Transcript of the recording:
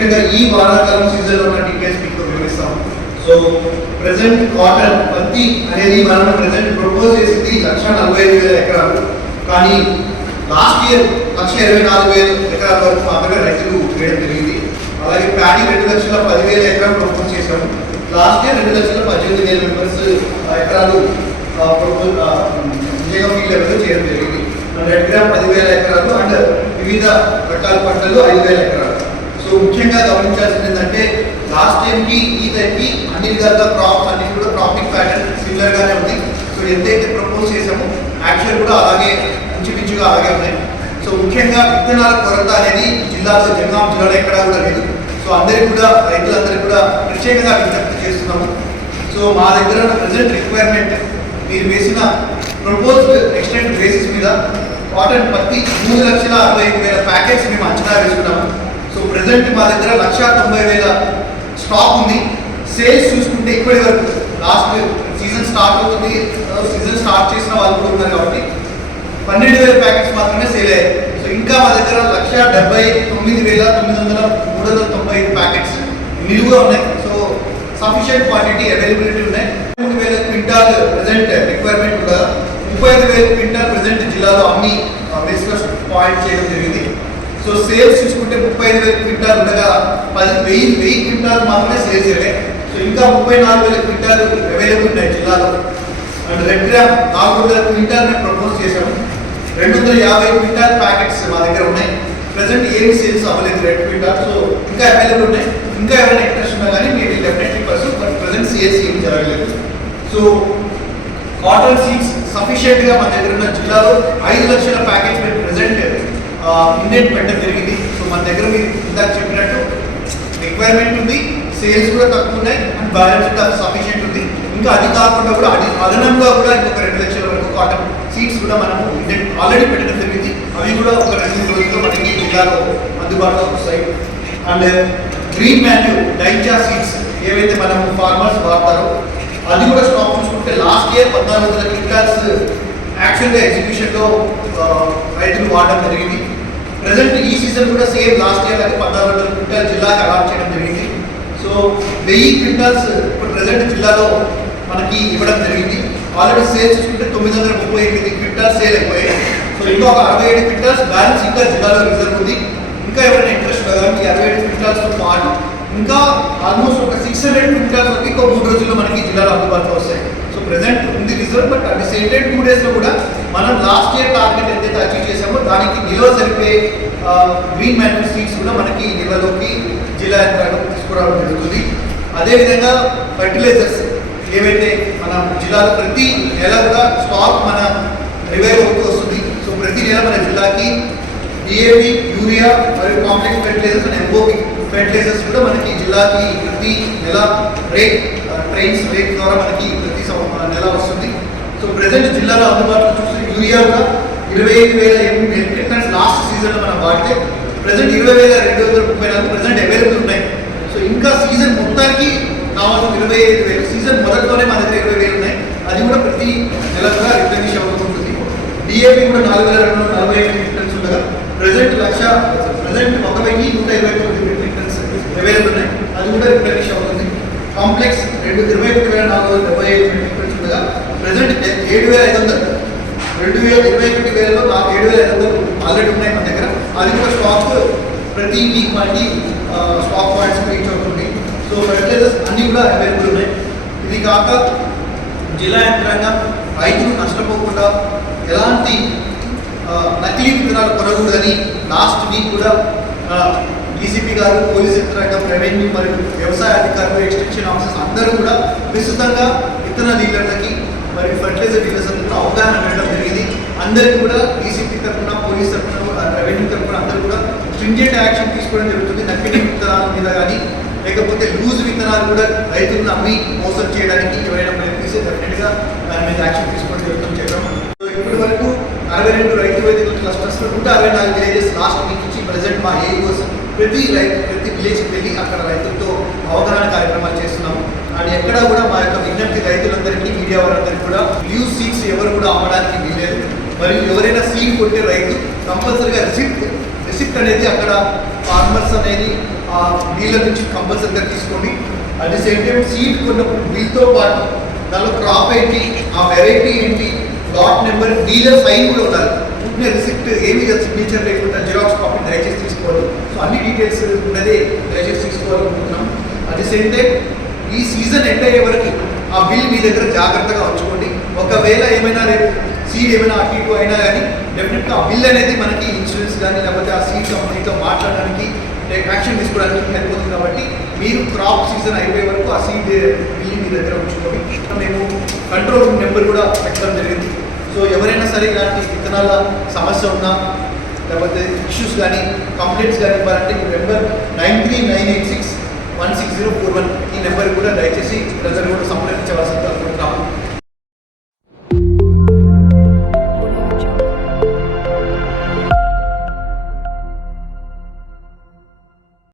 ముఖ్యంగా ఈ వానాకాలం సీజన్లో ఉన్న డీటెయిల్స్ మీకు వివరిస్తాం సో ప్రెసెంట్ కాటన్ పత్తి అనేది మనం ప్రెసెంట్ ప్రపోజ్ చేసింది లక్ష నలభై ఐదు వేల ఎకరాలు. కానీ లాస్ట్ ఇయర్ లక్ష ఇరవై నాలుగు వేల ఎకరాల వరకు మాత్రమే రైతులు వేయడం జరిగింది. అలాగే ప్యాడీ రెండు లక్షల పదివేల ఎకరాలు ప్రపోజ్ చేశాము లాస్ట్ ఇయర్ రెండు లక్షల పద్దెనిమిది వేల మెంబర్స్ ఎకరాలు ప్రపోజ్ విజయగం ఫీల్డ్ లెవెల్లో చేయడం జరిగింది. రెడ్ గ్రామ్ పదివేల ఎకరాలు అండ్ వివిధ రకాల పంటలు ఐదు వేల ఎకరాలు. సో ముఖ్యంగా గమనించాల్సింది ఏంటంటే లాస్ట్ టైంకి ఈ టైంకి అన్ని విధాలుగా క్రాప్స్ అన్ని కూడా క్రాపింగ్ ప్యాటర్న్ సిమిలర్ గానే ఉంది. సో ఎంతైతే ప్రపోజ్ చేసామో యాక్చువల్ కూడా అలాగే ఇంచుమించుగా అలాగే ఉన్నాయి. సో ముఖ్యంగా విత్తనాల కొరత అనేది జిల్లాలో జంగాం జిల్లాలో ఎక్కడా కూడా లేదు. సో అందరికీ కూడా రైతులందరికీ కూడా ప్రత్యేకంగా విజ్ఞప్తి చేస్తున్నాము. సో మా దగ్గర ఉన్న ప్రజెంట్ రిక్వైర్మెంట్ మీరు వేసిన ప్రపోజ్డ్ ఎక్స్టెంట్ బేసిస్ మీద కాటన్ పత్తి మూడు లక్షల అరవై ఐదు వేల ప్యాకెట్స్ మేము అంచనా వేసుకున్నాము. సో ప్రజెంట్ మా దగ్గర లక్ష తొంభై వేల స్టాక్ ఉంది. సేల్స్ చూసుకుంటే ఇప్పటి వరకు లాస్ట్ సీజన్ స్టార్ట్ అవుతుంది. సీజన్ స్టార్ట్ చేసిన వాళ్ళు కూడా ఉన్నారు కాబట్టి పన్నెండు వేల ప్యాకెట్స్ మాత్రమే సేల్ అయ్యాయి. సో ఇంకా మా దగ్గర లక్ష డెబ్బై తొమ్మిది వేల తొమ్మిది వందల మూడు వందల తొంభై ఐదు ప్యాకెట్స్ నిలువుగా ఉన్నాయి. సో సఫిషియంట్ క్వాంటిటీ అవైలబిలిటీ ఉన్నాయి. మూడు వేల క్వింటాల్ ప్రజెంట్ రిక్వైర్మెంట్ కూడా ముప్పై ఐదు వేల క్వింటాల్ ప్రజెంట్ జిల్లాలో అన్ని బిజినెస్ పాయింట్ చేయడం జరిగింది. సో సేల్స్ చూసుకుంటే ముప్పై ఐదు వేల క్వింటాల్ ఉండగా పది వెయ్యి వెయ్యి క్వింటాల్ మాత్రమే సేల్స్ అయ్యాయి సో ఇంకా ముప్పై నాలుగు వేల క్వింటాల్ అవైలబుల్ ఉన్నాయి జిల్లాలో. అండ్ రెడ్ గ్రామ్ నాలుగు వందల క్వింటాల్ మేము ప్రపోజ్ చేశాము. రెండు వందల యాభై క్వింటాల్ ప్యాకెట్స్ మా దగ్గర ఉన్నాయి. ప్రజెంట్ ఏమి సేల్స్ అవ్వలేదు రెడ్ క్వింటాల్. సో ఇంకా అవైలబుల్ ఉన్నాయి. ఇంకా ఎవరైనా ఇంట్రెస్ట్ ఉన్నా కానీ మీరు definitely person but present sales ఏం జరగలేదు. సో కాటన్ సీడ్స్ సఫిషియెంట్గా మా మన దగ్గర ఉన్న జిల్లాలో ఐదు లక్షల ప్యాకెట్ మేము ప్రెసెంట్ ఇండెంట్ పెట్టడం జరిగింది. సో మన దగ్గర మీరు ఇందాక చెప్పినట్టు రిక్వైర్మెంట్ ఉంది సేల్స్ కూడా తక్కువ ఉన్నాయి అండ్ బ్యాలెన్స్ కూడా సఫిషియెంట్ ఉంది. ఇంకా అది కాకుండా కూడా అది అదనంగా కూడా ఇంకొక రెండు లక్షల వరకు కాటన్ సీడ్స్ కూడా మనము ఇండెంట్ ఆల్రెడీ పెట్టడం జరిగింది. అవి కూడా ఒక రెండు మూడు రోజుల్లో మనకి జిల్లాలో అందుబాటులో వస్తాయి. అండ్ గ్రీన్ మ్యాన్యూ డైజా సీడ్స్ ఏవైతే మనము ఫార్మర్స్ వాడతారో అది కూడా స్టాక్ చూసుకుంటే లాస్ట్ ఇయర్ పద్నాలుగు వందల క్వింటాల్స్ యాక్చువల్గా ఎగ్జిబిషన్లో రైతులు వాడడం జరిగింది. ప్రజెంట్ ఈ సీజన్ కూడా సేమ్ లాస్ట్ ఇయర్ లాగా పద్నాలుగు వందల క్వింటాల్ జిల్లాకి అలాట్ చేయడం జరిగింది. సో వెయ్యి క్వింటాల్స్ ఇప్పుడు ప్రజెంట్ జిల్లాలో మనకి ఇవ్వడం జరిగింది. ఆల్రెడీ సేల్ చూసుకుంటే తొమ్మిది వందల ముప్పై ఎనిమిది క్వింటాల్స్ సేల్ అయిపోయాయి. సో ఇంకా ఒక అరవై ఏడు క్వింటాల్స్ బ్యాలెన్స్ ఇంకా జిల్లాలో రిజర్వ్ ఉంది. ఇంకా ఎవరైనా ఇంట్రెస్ట్ కాబట్టి అరవై ఏడు క్వింటాల్స్తో పాటు ఇంకా ఆల్మోస్ట్ ఒక సిక్స్ హండ్రెడ్ క్వింటాల్స్ వరకు ఇంకో మూడు రోజుల్లో మనకి జిల్లాలో అందుబాటులో వస్తాయి. సో ప్రజెంట్ ఉంది reserve but at the same time two డేస్లో కూడా మనం లాస్ట్ ఇయర్ టార్గెట్ ఏదైతే అచీవ్ చేసామో దానికి నిల్వ సరిపోయే గ్రీన్ మ్యాన్యూ సీట్స్ కూడా మనకి నిల్వలోకి జిల్లా యంత్రాంగం తీసుకురావడం జరుగుతుంది. అదేవిధంగా ఫర్టిలైజర్స్ ఏవైతే మన జిల్లాలో ప్రతి నెల కూడా స్టాక్ మన రివైవ్ అవుతూ వస్తుంది. సో ప్రతి నెల మన జిల్లాకి డిఏవి యూరియా మరియు complex fertilisers and MOP fertilisers కూడా మనకి జిల్లాకి ప్రతి నెల రేట్ ట్రైన్స్ రేట్ ద్వారా మనకి ప్రతి నెల వస్తుంది. సో ప్రజెంట్ జిల్లాలో అందుబాటులో చూస్తే యూరియా ఇరవై ఐదు వేల ఎనిమిది టన్స్ లాస్ట్ సీజన్లో మనం వాడితే ప్రజెంట్ ఇరవై వేల రెండు వందల ముప్పై నాలుగు ప్రజెంట్ అవైలబుల్ ఉన్నాయి. సో ఇంకా సీజన్ మొత్తానికి కావాల్సిన ఇరవై ఐదు వేలు సీజన్ మొదట్లోనే మన దగ్గర ఇరవై వేలు ఉన్నాయి. అది కూడా ప్రతి నెల కూడా రిప్లెనిష్ అవుతూ ఉంటుంది. డిఏపి కూడా నాలుగు వేల రెండు వందల నలభై ఐదు మెట్రిక్ టన్స్ ఉండగా ప్రజెంట్ లక్ష ప్రజెంట్ ఒక వెయ్యి నూట ఇరవై తొమ్మిది మెట్రిక్ టన్స్ అవైలబుల్ ఉన్నాయి. అది కూడా రిప్లెనిష్ అవుతుంది. కాంప్లెక్స్ రెండు ఇరవై ఒకటి వేల నాలుగు వందల డెబ్బై ఐదు మెట్రిక్ ప్రజెంట్ ఏడు వేల ఐదు వందలు. రెండు వేల ఇరవై ఒకటి వేలలో నాకు ఏడు వేల ఐదు వందలు ఆల్రెడీ ఉన్నాయి మన దగ్గర. అది కూడా స్టాక్ ప్రతి వీక్ మనకి స్టాక్ పాయింట్స్ రీచ్ అవుతుంది సో ఫెర్టిలైజర్స్ అన్నీ కూడా అవైలబుల్ ఉన్నాయి. ఇది కాక జిల్లా యంత్రాంగం రైతులు నష్టపోకుండా ఎలాంటి నకిలీ విత్తనాలు కొనకూడదని లాస్ట్ వీక్ కూడా డీసీపీ గారు పోలీస్ యంత్రాంగం రెవెన్యూ మరియు వ్యవసాయ అధికారులు ఎక్స్టెన్షన్ ఆఫీసర్స్ అందరూ కూడా విస్తృతంగా విత్తన డీలర్లకి మరియు ఫర్టిలైజర్ డీలర్స్ అవగాహన పెట్టడం జరిగింది. అందరికీ కూడా డీసీపీ తరఫున పోలీస్ తరఫున రెవెన్యూ తరఫున అందరూ కూడా స్ట్రింజెంట్ యాక్షన్ తీసుకోవడం జరుగుతుంది. నకిలీ విత్తనాల మీద కానీ లేకపోతే లూజ్ విత్తనాలు కూడా రైతులను అమ్మి మోసం చేయడానికి ఎవరైనా ప్రయత్నిస్తే డెఫినెట్గా దాని మీద యాక్షన్ తీసుకోవడం జరుగుతుంది. చెప్పడం సో ఇప్పటి వరకు అరవై రెండు రైతు వేదికల క్లస్టర్స్ నూట అరవై నాలుగు విలేజెస్ లాస్ట్ వీక్ నుంచి ప్రజెంట్ మా ఏఈఓస్ ప్రతి రైతు ప్రతి విలేజ్కి వెళ్ళి అక్కడ రైతులతో అవగాహన కార్యక్రమాలు చేస్తున్నాము. అండ్ ఎక్కడ కూడా మా యొక్క న్యూ సీట్స్ ఎవరు కూడా అమ్మడానికి వీలేదు మరియు ఎవరైనా సీడ్ కొట్టే రైతు కంపల్సరీగా రిసిప్ట్ రిసిప్ట్ అనేది అక్కడ ఫార్మర్స్ అనేది ఆ డీలర్ నుంచి కంపల్సరీగా తీసుకోండి. At the same time seed కొన్నప్పుడు బిల్తో పాటు దానిలో క్రాప్ ఏంటి ఆ వెరైటీ ఏంటి లాట్ నెంబర్ డీలర్ సైన్ కూడా ఉండాలి. ఉంటే రిసిప్ట్ ఏమి సిగ్నేచర్ లేకుండా జిరాక్స్ కాపీ దయచేసి తీసుకోవాలి. సో అన్ని డీటెయిల్స్ ఉన్నదే దయచేసి తీసుకోవాలనుకుంటున్నాం. అట్ ది సేమ్ టైం ఈ సీజన్ ఎండ్ అయ్యే వరకు ఆ బిల్ మీ దగ్గర జాగ్రత్తగా ఉంచుకోండి. ఒకవేళ ఏమైనా రేపు సీడ్ ఏమైనా అటు ఇటు అయినా కానీ డెఫినెట్గా ఆ బిల్ అనేది మనకి ఇన్సూరెన్స్ కానీ లేకపోతే ఆ సీడ్ కంపెనీతో మాట్లాడడానికి యాక్షన్ తీసుకోవడానికి హెల్ప్ అవుతుంది కాబట్టి మీరు క్రాప్ సీజన్ అయిపోయే వరకు ఆ సీడ్ బిల్ మీ దగ్గర ఉంచుకోండి. మేము కంట్రోల్ నెంబర్ కూడా పెట్టడం జరిగింది. సో ఎవరైనా సరే ఇలాంటి విత్తనాల సమస్య ఉన్నా లేకపోతే ఇష్యూస్ కానీ కంప్లైంట్స్ కానీ ఇవ్వాలంటే మీ number nine three nine eight six one six zero four one ఈ నెంబర్ కూడా దయచేసి ప్రజలు